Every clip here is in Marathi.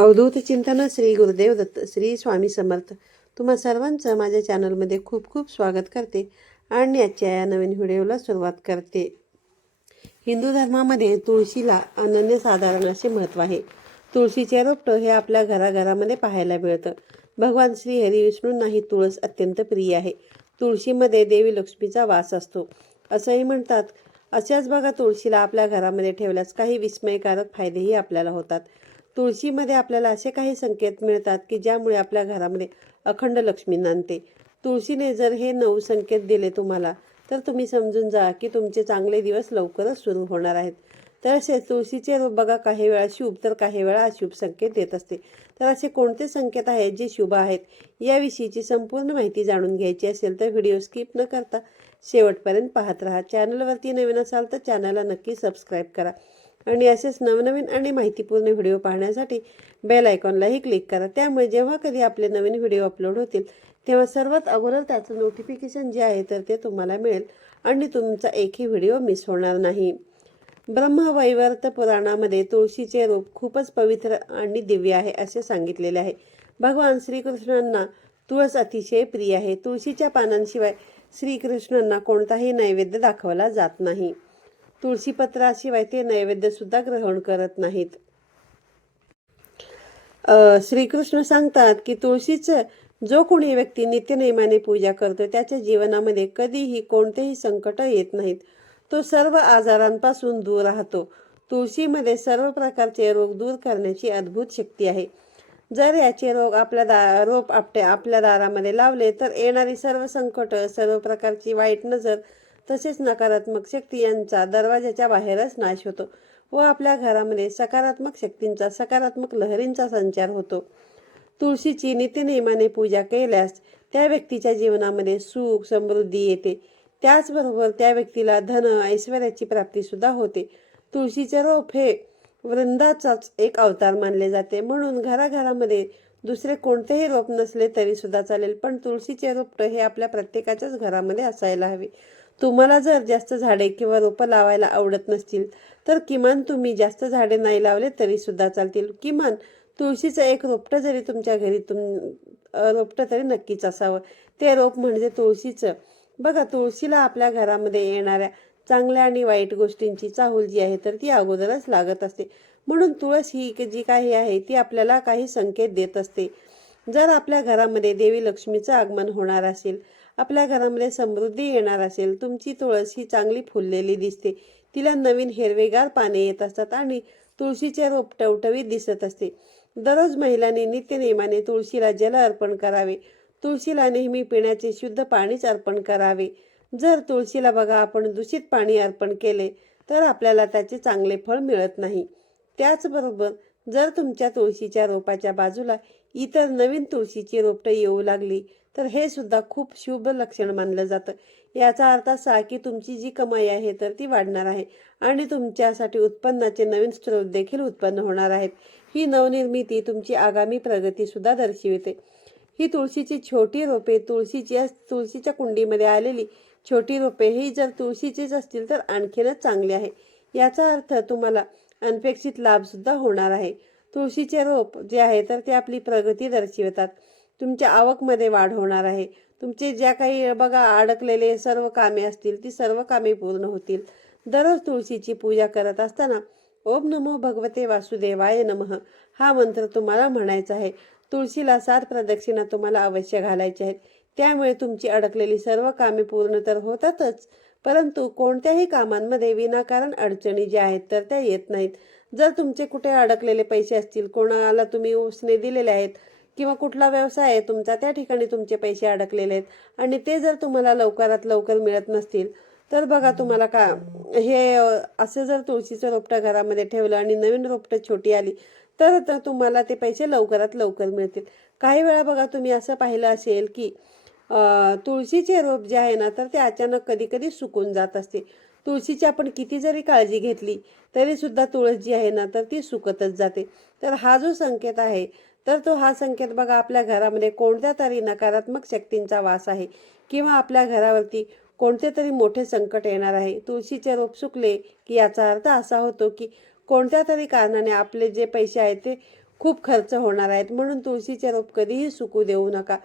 अवधूत चिंतन श्री गुरुदेव दत्त श्री स्वामी समर्थ. तुम्हा सर्वांचं माझ्या चॅनलमध्ये खूप खूप स्वागत करते आणि आजच्या या नवीन व्हिडिओला सुरुवात करते. हिंदू धर्मामध्ये तुळशीला अनन्यसाधारण असे महत्त्व आहे. तुळशीचे रोपटं हे आपल्या घराघरामध्ये पाहायला मिळतं. भगवान श्री हरी विष्णूंनाही तुळस अत्यंत प्रिय आहे. तुळशीमध्ये देवी लक्ष्मीचा वास असतो असंही म्हणतात. अशाच बघा, तुळशीला आपल्या घरामध्ये ठेवल्यास काही विस्मयकारक फायदेही आपल्याला होतात. तुळशीमध्ये आपल्याला असे काही संकेत मिळतात की ज्यामुळे आपल्या घरामध्ये अखंड लक्ष्मी नांदते. तुळशीने जर हे 9 संकेत दिले तुम्हाला, तर तुम्ही समजून जा की तुमचे चांगले दिवस लवकरच सुरू होणार आहेत. तर असे तुळशीचे रोप बघा, काही वेळा शुभ तर काही वेळा अशुभ संकेत देत असते. तर असे कोणते संकेत आहेत जे शुभ आहेत, याविषयीची संपूर्ण माहिती जाणून घ्यायची असेल तर व्हिडिओ स्किप न करता शेवटपर्यंत पाहत राहा. चॅनलवरती नवीन असाल तर चॅनलला नक्की सबस्क्राईब करा आणि असेच नवनवीन आणि माहितीपूर्ण व्हिडिओ पाहण्यासाठी बेल आयकॉनलाही क्लिक करा. त्यामुळे जेव्हा कधी आपले नवीन व्हिडिओ अपलोड होतील तेव्हा सर्वात अगोदर त्याचं नोटिफिकेशन जे आहे तर ते तुम्हाला मिळेल आणि तुमचा एकही व्हिडिओ मिस होणार नाही. ब्रह्मवैवर्त पुराणामध्ये तुळशीचे रोप खूपच पवित्र आणि दिव्य आहे असे सांगितलेले आहे. भगवान श्रीकृष्णांना तुळस अतिशय प्रिय आहे. तुळशीच्या पानांशिवाय श्रीकृष्णांना कोणताही नैवेद्य दाखवला जात नाही. तुळशीपत्राशिवाय ते नैवेद्य सुद्धा ग्रहण करत नाहीत. श्रीकृष्ण सांगतात की तुळशीचं जो कोणी व्यक्ती नित्यनेमाने पूजा करतो त्याच्या जीवनामध्ये कधीही कोणतेही संकट येत नाहीत. तो सर्व आजारांपासून दूर राहतो. तुळशीमध्ये सर्व प्रकारचे रोग दूर करण्याची अद्भुत शक्ती आहे. जर याचे रोप आपल्या दारामध्ये लावले तर येणारी सर्व संकट, सर्व प्रकारची वाईट नजर तसेच नकारात्मक शक्ती यांचा दरवाजाच्या बाहेरच नाश होतो व आपल्या घरामध्ये सकारात्मक शक्तींचा, सकारात्मक लहरींचा संचार होतो. तुळशीची नित्यनेमाने पूजा केल्यास त्या व्यक्तीच्या जीवनामध्ये सुख, समृद्धी येते. त्याचबरोबर त्या व्यक्तीला धन, ऐश्वर्याची प्राप्ती सुद्धा होते. तुळशीचे रोप हे वृंदाचाच एक अवतार मानले जाते. म्हणून घराघरामध्ये दुसरे कोणतेही रोप नसले तरी सुद्धा चालेल, पण तुळशीचे रोपट हे आपल्या प्रत्येकाच्याच घरामध्ये असायला हवे. तुम्हाला जर जास्त झाडे किंवा रोपं लावायला आवडत नसतील तर किमान तुम्ही जास्त झाडे नाही लावले तरी सुद्धा चालतील. किमान तुळशीचं एक रोपटं जरी तुमच्या घरी रोपटं तरी नक्कीच असावं. ते रोप म्हणजे तुळशीचं. बघा, तुळशीला आपल्या घरामध्ये येणाऱ्या चांगल्या आणि वाईट गोष्टींची चाहूल जी आहे तर ती अगोदरच लागत असते. म्हणून तुळस ही जी काही आहे ती आपल्याला काही संकेत देत असते. जर आपल्या घरामध्ये देवी लक्ष्मीचं आगमन होणार असेल, आपल्या घरामध्ये समृद्धी येणार असेल, तुमची तुळस ही चांगली फुललेली दिसते, तिला नवीन हिरवेगार पाने येत असतात आणि तुळशीचे रोप टवटवीत दिसत असते. दररोज महिलांनी नित्यनेमाने तुळशीला जल अर्पण करावे. तुळशीला नेहमी पिण्याचे शुद्ध पाणीच अर्पण करावे. जर तुळशीला बघा आपण दूषित पाणी अर्पण केले तर आपल्याला त्याचे चांगले फळ मिळत नाही. त्याचबरोबर जर तुमच्या तुळशीच्या रोपाच्या बाजूला इतर नवीन तुळशीची रोपटं येऊ लागली तर हे सुद्धा खूप शुभ लक्षण मानलं जातं. याचा अर्थ असा की तुमची जी कमाई आहे तर ती वाढणार आहे आणि तुमच्यासाठी उत्पन्नाचे नवीन स्रोत देखील उत्पन्न होणार आहेत. ही नवनिर्मिती तुमची आगामी प्रगती सुद्धा दर्शविते. ही तुळशीची छोटी रोपे, तुळशीच्या कुंडीमध्ये आलेली छोटी रोपे ही जर तुळशीचीच असतील तर आणखीनच चांगले आहे. याचा अर्थ तुम्हाला अनपेक्षित लाभ सुद्धा होणार आहे. तुळशीचे रोप जे आहे तर ते आपली प्रगती दर्शवितात. तुमच्या आवकमध्ये वाढ होणार आहे. तुमचे ज्या काही बघा अडकलेले सर्व कामे असतील ती सर्व कामे पूर्ण होतील. दररोज तुळशीची पूजा करत असताना ओम नमो भगवते वासुदेवाय नमः हा मंत्र तुम्हाला म्हणायचा आहे. तुळशीला 7 प्रदक्षिणा तुम्हाला अवश्य घालायच्या आहेत. त्यामुळे तुमची अडकलेली सर्व कामे पूर्ण तर होतातच, परंतु कोणत्याही कामांमध्ये विनाकारण अडचणी ज्या आहेत तर त्या येत नाहीत. जर तुमचे कुठे अडकलेले पैसे असतील, कोणाला तुम्ही उसने दिलेले आहेत किंवा कुठला व्यवसाय आहे तुमचा, त्या ठिकाणी तुमचे पैसे अडकलेले आहेत आणि ते जर तुम्हाला लवकरात लवकर मिळत नसतील तर बघा तुम्हाला असं जर तुळशीचं रोपटं घरामध्ये ठेवलं आणि नवीन रोपटं छोटी आली तर तुम्हाला ते पैसे लवकरात लवकर मिळतील. काही वेळा बघा तुम्ही असं पाहिलं असेल की तुळशीचे रोप जे आहे ना तर ते अचानक कधी कधी सुकून जात असते. तुळशीची आपण किती जरी काळजी घेतली तरी सुद्धा तुळस जी आहे ना तर ती सुकतच जाते. तर हा जो संकेत आहे तर हा संकेत बघा आपल्या घरामध्ये कोणत्या तरी नकारात्मक शक्तींचा वास आहे किंवा आपल्या घरावरती कोणते तरी मोठे संकट येणार आहे. तुळशीचे रोप सुकले की याचा अर्थ असा होतो की कोणत्या तरी कारणाने आपले जे पैसे आहेत ते खूप खर्च होणार आहेत. म्हणून तुळशीचे रोप कधीही सुकू देऊ नका.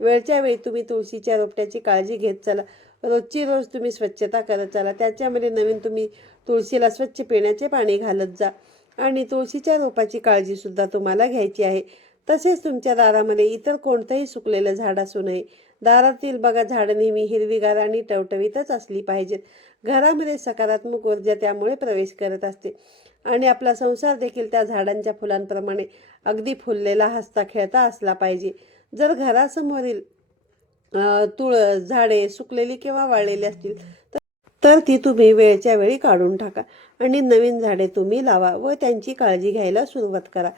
वेळच्या वेळी तुम्ही तुळशीच्या रोपट्याची काळजी घेत चला. रोजची रोज तुम्ही स्वच्छता करत चला. त्याच्यामध्ये नवीन तुम्ही तुळशीला स्वच्छ पिण्याचे पाणी घालत जा आणि तुळशीच्या रोपाची काळजीसुद्धा तुम्हाला घ्यायची आहे. तसेच तुमच्या दारामध्ये इतर कोणतंही सुकलेलं झाड असू नये. दारातील बघा झाडं नेहमी हिरवीगार आणि टवटवीतच असली पाहिजेत. घरामध्ये सकारात्मक ऊर्जा त्यामुळे प्रवेश करत असते आणि आपला संसार देखील त्या झाडांच्या फुलांप्रमाणे अगदी फुललेला, हसता खेळता असला पाहिजे. जर घरासमोरील झाडे सुकलेली किंवा वाळलेली असतील तर ती तुम्ही वेळच्या वेळी काढून टाका आणि नवीन झाडे तुम्ही लावा व त्यांची काळजी घ्यायला सुरुवात करा.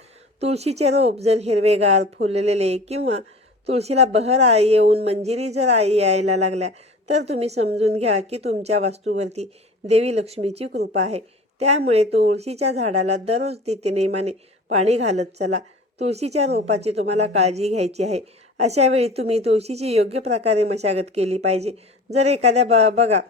तुळशीचे रोप जर हिरवेगार, फुललेले किंवा तुळशीला बहर येऊन मंजिरी जर यायला लागल्या तर तुम्ही समजून घ्या की तुमच्या वास्तूवरती देवी लक्ष्मीची कृपा आहे. त्यामुळे तुळशीच्या झाडाला दररोज नित्यनेमाने पाणी घालत चला. तुळशीच्या रोपाची तुम्हाला काळजी घ्यायची आहे. अशा वेळी तुम्ही तुळशीची योग्य प्रकारे मशागत केली पाहिजे. जर एखाद्या बघा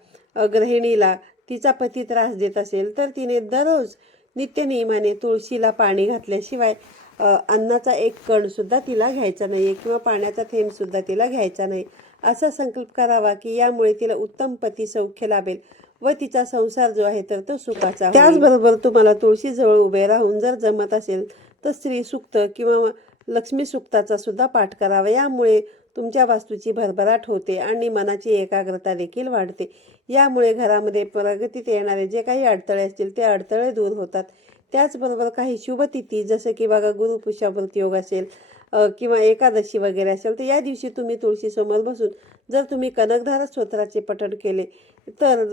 गृहिणीला तिचा पती त्रास देत असेल तर तिने दररोज नित्यनियमाने तुळशीला पाणी घातल्याशिवाय अन्नाचा एक कण सुद्धा तिला घ्यायचा नाही किंवा पाण्याचा थेंब सुद्धा तिला घ्यायचा नाही. असा संकल्प करावा की यामुळे तिला उत्तम पती सौख्य लाभेल व तिचा संसार जो आहे तर तो सुखाचा. त्याचबरोबर तुम्हाला तुळशीजवळ उभे राहून जर जमत असेल तर स्त्री सुक्त किंवा लक्ष्मी सुक्ताचा सुद्धा पाठ करावा. यामुळे तुमच्या वास्तूची भरभराट होते आणि मनाची एकाग्रता देखील वाढते. यामुळे घरामध्ये प्रगतीत येणारे जे काही अडथळे असतील ते अडथळे दूर होतात. त्याचबरोबर काही शुभतिथी जसं की बघा गुरुपुष्यावृत योग असेल किंवा एकादशी वगैरे असेल तर या दिवशी तुम्ही तुळशीसमोर बसून जर तुम्ही कनकधारा स्तोत्राचे पठण केले तर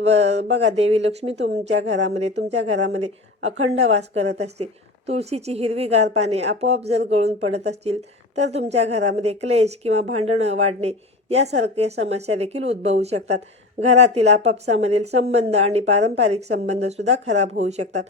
बघा देवी लक्ष्मी तुमच्या घरामध्ये अखंड वास करत असते. तुळशीची हिरवीगार पाने आपोआप जर गळून पडत असतील तर तुमच्या घरामध्ये क्लेश किंवा भांडणं वाढणे यासारख्या समस्या देखील उद्भवू शकतात. घरातील आपापसामधील संबंध आणि पारंपरिक संबंध सुद्धा खराब होऊ शकतात.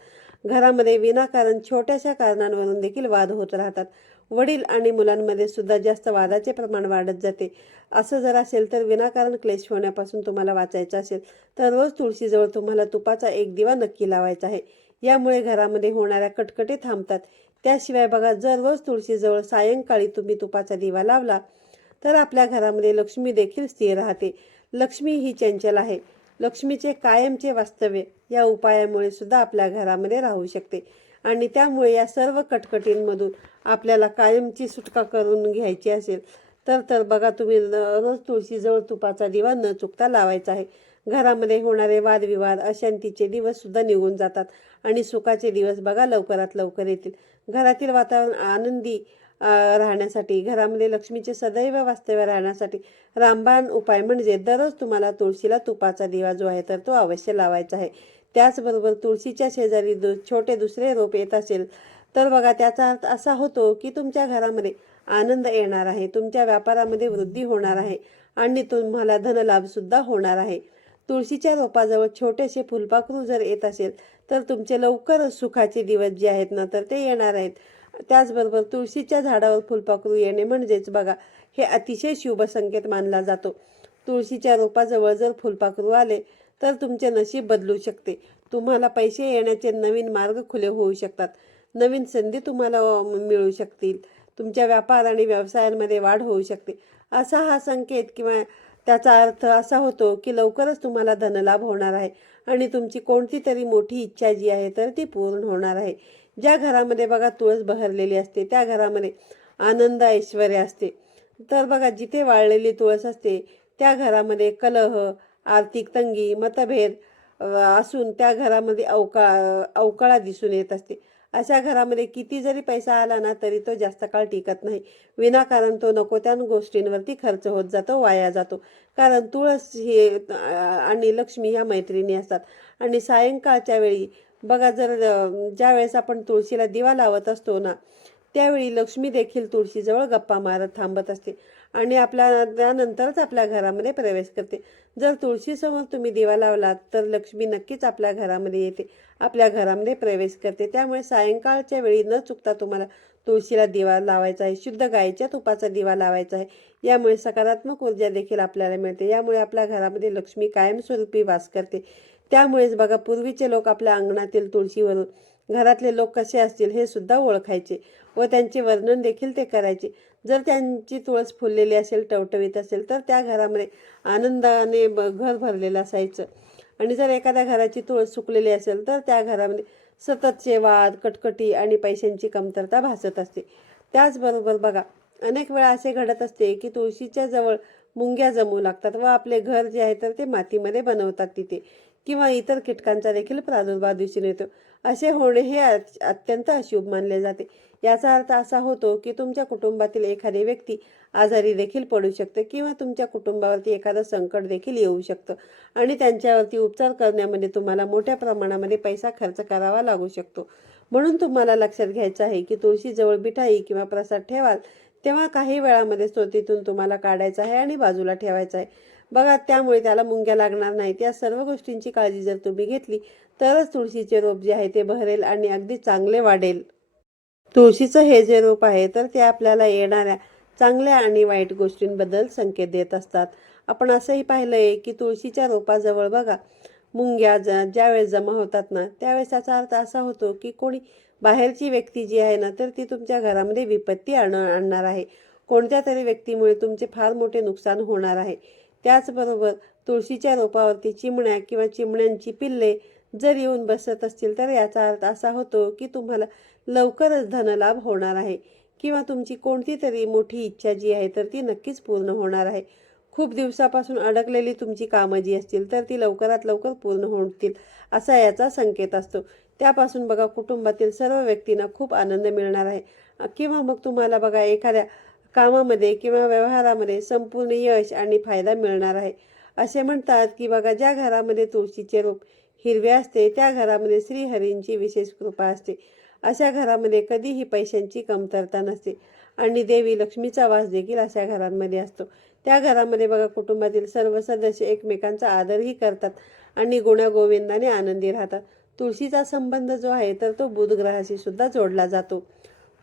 घरामध्ये विनाकारण छोट्याशा कारणांवरून देखील वाद होत राहतात. वडील आणि मुलांमध्ये सुद्धा जास्त वादाचे प्रमाण वाढत जाते. असं जर असेल तर विनाकारण क्लेश होण्यापासून तुम्हाला वाचायचं असेल तर रोज तुळशीजवळ तुम्हाला तुपाचा एक दिवा नक्की लावायचा आहे. यामुळे घरामध्ये होणाऱ्या कटकटी थांबतात. त्याशिवाय बघा जर रोज तुळशीजवळ सायंकाळी तुम्ही तुपाचा दिवा लावला तर आपल्या घरामध्ये लक्ष्मी देखील स्थिर राहते. लक्ष्मी ही चंचल आहे. लक्ष्मीचे कायमचे वास्तव्य या उपायामुळे सुद्धा आपल्या घरामध्ये राहू शकते आणि त्यामुळे या सर्व कटकटींमधून आपल्याला कायमची सुटका करून घ्यायची असेल तर बघा तुम्ही रोज तुळशीजवळ तुपाचा दिवा न चुकता लावायचा आहे. घरामध्ये होणारे वादविवाद, अशांतीचे दिवस सुद्धा निघून जातात आणि सुखाचे दिवस बघा लवकरात लवकर येतील. घरातील वातावरण आनंदी राहण्यासाठी, घरामध्ये लक्ष्मीचे सदैव वास्तव्य राहण्यासाठी रामबाण उपाय म्हणजे दररोज तुम्हाला तुळशीला तुपाचा दिवा जो आहे तर तो अवश्य लावायचा आहे. त्याचबरोबर तुळशीच्या शेजारी छोटे दुसरे रोप येत असेल तर बघा त्याचा अर्थ असा होतो की तुमच्या घरामध्ये आनंद येणार आहे, तुमच्या व्यापारामध्ये वृद्धी होणार आहे आणि तुम्हाला धनलाभ सुद्धा होणार आहे. तुळशीच्या रोपाजवळ छोटेसे फुलपाखरू जर येत असेल तर तुमचे लवकर सुखाचे दिवस जे आहेत ना तर ते येणार आहेत. त्याचबरोबर तुळशीच्या झाडावर फुलपाखरू येणे म्हणजेच बघा हे अतिशय शुभ संकेत मानला जातो. तुळशीच्या रोपाजवळ जर फुलपाखरू आले तर तुमचे नशीब बदलू शकते. तुम्हाला पैसे येण्याचे नवीन मार्ग खुले होऊ शकतात. नवीन संधी तुम्हाला मिळू शकतील. तुमच्या व्यापार आणि व्यवसायांमध्ये वाढ होऊ शकते. असा हा संकेत किंवा त्याचा अर्थ असा होतो की लवकरच तुम्हाला धनलाभ होणार आहे आणि तुमची कोणती तरी मोठी इच्छा जी आहे तर ती पूर्ण होणार आहे. ज्या घरामध्ये बघा तुळस बहरलेली असते त्या घरामध्ये आनंद ऐश्वर्य असते. तर बघा जिथे वाळलेली तुळस असते त्या घरामध्ये कलह, आर्थिक तंगी, मतभेद असून त्या घरामध्ये अवकाळा दिसून येत असते. अशा घरामध्ये किती जरी पैसा आला ना तरी तो जास्त काळ टिकत नाही. विनाकारण तो नको त्या गोष्टींवरती खर्च होत जातो, वाया जातो. कारण तुळस ही आणि लक्ष्मी ह्या मैत्रिणी असतात. आणि सायंकाळच्या वेळी बघा जर ज्या वेळेस आपण तुळशीला दिवा लावत असतो ना त्यावेळी लक्ष्मी देखील तुळशीजवळ गप्पा मारत थांबत असते आणि त्यानंतरच आपल्या घरामध्ये प्रवेश करते. जर तुळशीसमोर तुम्ही दिवा लावलात तर लक्ष्मी नक्कीच आपल्या घरामध्ये येते, आपल्या घरामध्ये प्रवेश करते. त्यामुळे सायंकाळच्या वेळी न चुकता तुम्हाला तुळशीला दिवा लावायचा आहे. शुद्ध गायीच्या तुपाचा दिवा लावायचा आहे. यामुळे सकारात्मक ऊर्जा देखील आपल्याला मिळते. यामुळे आपल्या घरामध्ये लक्ष्मी कायमस्वरूपी वास करते. त्यामुळेच बघा पूर्वीचे लोक आपल्या अंगणातील तुळशीवरून घरातले लोक कसे असतील हे सुद्धा ओळखायचे व त्यांचे वर्णन देखील ते करायचे. जर त्यांची तुळस फुललेली असेल, टवटवीत असेल, तर त्या घरामध्ये आनंदाने घर भरलेलं असायचं. आणि जर एखाद्या घराची तुळस सुकलेली असेल तर त्या घरामध्ये सततचे वाद, कटकटी आणि पैशांची कमतरता भासत असते. त्याचबरोबर बघा, अनेक वेळा असे घडत असते की तुळशीच्या जवळ मुंग्या जमू लागतात व आपले घर जे आहे तर ते मातीमध्ये बनवतात तिथे, किंवा इतर कीटकांचा देखील प्रादुर्भाव दिसून येतो. असे होणे हे अत्यंत अशुभ मानले जाते. याचा अर्थ असा होतो की तुमच्या कुटुंबातील एखादी व्यक्ती आजारी देखील पडू शकते किंवा तुमच्या कुटुंबावरती एखादं संकट देखील येऊ शकतं आणि त्यांच्यावरती उपचार करण्यामध्ये तुम्हाला मोठ्या प्रमाणामध्ये पैसा खर्च करावा लागू शकतो. म्हणून तुम्हाला लक्षात घ्यायचं आहे की तुळशीजवळ मिठाई किंवा प्रसाद ठेवाल तेव्हा काही वेळामध्येच तो तिथून तुम्हाला काढायचा आहे आणि बाजूला ठेवायचा आहे. बघा, त्यामुळे त्याला मुंग्या लागणार नाहीत. या सर्व गोष्टींची काळजी जर तुम्ही घेतली तरच तुळशीचे रोप जे आहे ते बहरेल आणि अगदी चांगले वाढेल. तुळशीचं हे जे रोप आहे तर ते आपल्याला येणाऱ्या चांगल्या आणि वाईट गोष्टींबद्दल संकेत देत असतात. आपण असंही पाहिलं आहे की तुळशीच्या रोपाजवळ बघा, मुंग्या ज्यावेळेस जमा होतात ना, त्यावेळेस त्याचा अर्थ असा होतो की कोणी बाहेरची व्यक्ती जी आहे ना तर ती तुमच्या घरामध्ये विपत्ती आणणार आहे. कोणत्या तरी व्यक्तीमुळे तुमचे फार मोठे नुकसान होणार आहे. त्याचबरोबर तुळशीच्या रोपावरती चिमण्या किंवा चिमण्यांची पिल्ले जर येऊन बसत असतील तर याचा अर्थ असा होतो की तुम्हाला लवकरच धनलाभ होणार आहे किंवा तुमची कोणती तरी मोठी इच्छा जी आहे तर ती नक्कीच पूर्ण होणार आहे. खूप दिवसापासून अडकलेली तुमची कामं जी असतील तर ती लवकरात लवकर पूर्ण होतील असा याचा संकेत असतो. त्यापासून बघा, कुटुंबातील सर्व व्यक्तींना खूप आनंद मिळणार आहे किंवा मग तुम्हाला बघा एखाद्या कामामध्ये किंवा व्यवहारामध्ये संपूर्ण यश आणि फायदा मिळणार आहे. असे म्हणतात की बघा, ज्या घरामध्ये तुळशीचे रोप हिरवे असते त्या घरामध्ये श्रीहरींची विशेष कृपा असते. अशा घरामध्ये कधीही पैशांची कमतरता नसते आणि देवी लक्ष्मीचा वास देखील अशा घरांमध्ये असतो. त्या घरामध्ये बघा, कुटुंबातील सर्व सदस्य एकमेकांचा आदरही करतात आणि गुण्यागोविंदाने आनंदी राहतात. तुळशीचा संबंध जो आहे तर तो बुध ग्रहाशी सुद्धा जोडला जातो.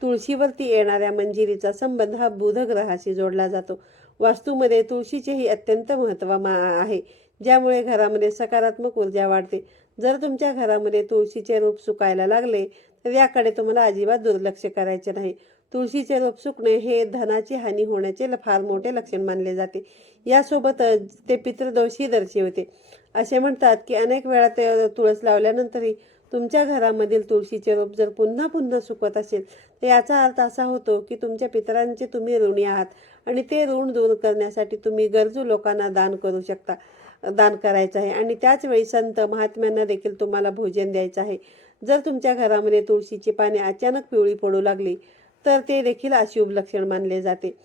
तुळशीवरती येणाऱ्या मंजिरीचा संबंध हा बुध ग्रहाशी जोडला जातो. वास्तूमध्ये तुळशीचेही अत्यंत महत्त्व आहे, ज्यामुळे घरामध्ये सकारात्मक ऊर्जा वाढते. जर तुमच्या घरामध्ये तुळशीचे रोप सुकायला लागले तर याकडे तुम्हाला अजिबात दुर्लक्ष करायचे नाही. तुळशीचे रोप सुकणे हे धनाची हानी होण्याचे फार मोठे लक्षण मानले जाते. यासोबतच ते पितृदोषही दर्शवते. असे म्हणतात की अनेक वेळा ते तुळस लावल्यानंतरही तुमच्या घरामधील तुळशीचे रोप जर पुन्हा पुन्हा सुकत असेल तर याचा अर्थ असा होतो की तुमच्या पितरांचे तुम्ही ऋणी आहात आणि ते ऋण दूर करण्यासाठी तुम्ही गरजू लोकांना दान करायचं आहे आणि त्याचवेळी संत महात्म्यांना देखील तुम्हाला भोजन द्यायचं आहे. जर तुमच्या घरामध्ये तुळशीची पाने अचानक पिवळी पडू लागली तर ते देखील अशुभ लक्षण मानले जाते.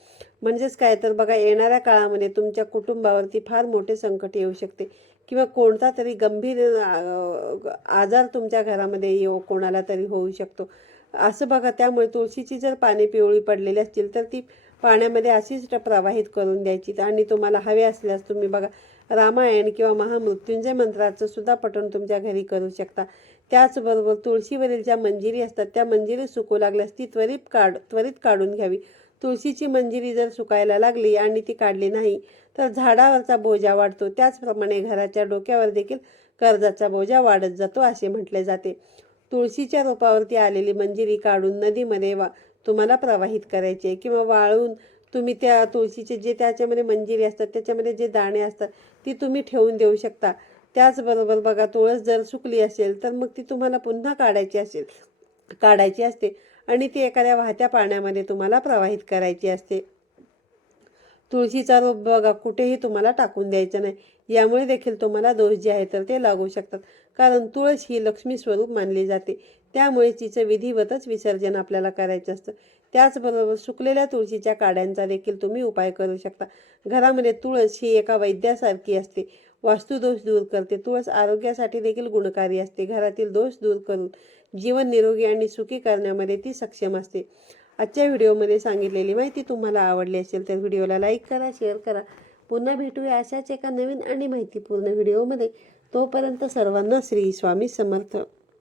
म्हणजेच काय तर बघा, येणाऱ्या काळामध्ये तुमच्या कुटुंबावरती फार मोठे संकट येऊ शकते किंवा कोणता तरी गंभीर आजार तुमच्या घरामध्ये कोणाला तरी होऊ शकतो असं बघा. त्यामुळे तुळशीची जर पाने पिवळी पडलेली असतील तर ती पाण्यामध्ये अशीच प्रवाहित करून द्यायची आणि तुम्हाला हवे असल्यास तुम्ही बघा रामायण किंवा महामृत्युंजय मंत्राचं सुद्धा पठण तुमच्या घरी करू शकता. त्याचबरोबर तुळशीवरील ज्या मंजिरी असतात त्या मंजिरी सुकू लागल्यास ती त्वरित काढून घ्यावी. तुळशीची मंजिरी जर सुकायला लागली आणि ती काढली नाही तर झाडावरचा बोजा वाढतो. त्याचप्रमाणे घराच्या डोक्यावर देखील कर्जाचा बोजा वाढत जातो असे म्हटले जाते. तुळशीच्या रोपावरती आलेली मंजिरी काढून नदीमध्ये तुम्हाला प्रवाहित करायचे किंवा वाळून तुम्ही त्या तुळशीचे जे त्याच्यामध्ये मंजिरी असतात त्याच्यामध्ये जे दाणे असतात ती तुम्ही ठेवून देऊ शकता. त्याचबरोबर बघा, तुळस जर सुकली असेल तर मग ती तुम्हाला पुन्हा काढायची असते आणि ती एखाद्या वाहत्या पाण्यामध्ये तुम्हाला प्रवाहित करायची असते. तुळशीचा रोप बघा कुठेही तुम्हाला टाकून द्यायचं नाही. यामुळे देखील तुम्हाला दोष जे आहे तर ते लागू शकतात, कारण तुळस ही लक्ष्मी स्वरूप मानली जाते. त्यामुळे तिचं विधिवतच विसर्जन आपल्याला करायचं असतं. त्याचबरोबर सुकलेल्या तुळशीच्या काड्यांचा देखील तुम्ही उपाय करू शकता. घरामध्ये तुळस ही एका वैद्यासारखी असते. वास्तुदोष दूर करते. तुळस आरोग्यासाठी देखील गुणकारी असते. घरातील दोष दूर करून जीवन निरोगी आणि सुखी करण्यामध्ये ती सक्षम असते. आजच्या व्हिडिओमध्ये सांगितलेली माहिती तुम्हाला आवडली असेल तर व्हिडिओला लाईक करा, शेअर करा. पुन्हा भेटूया अशाच एका नवीन आणि माहितीपूर्ण व्हिडिओमध्ये. तोपर्यंत सर्वांना श्री स्वामी समर्थ.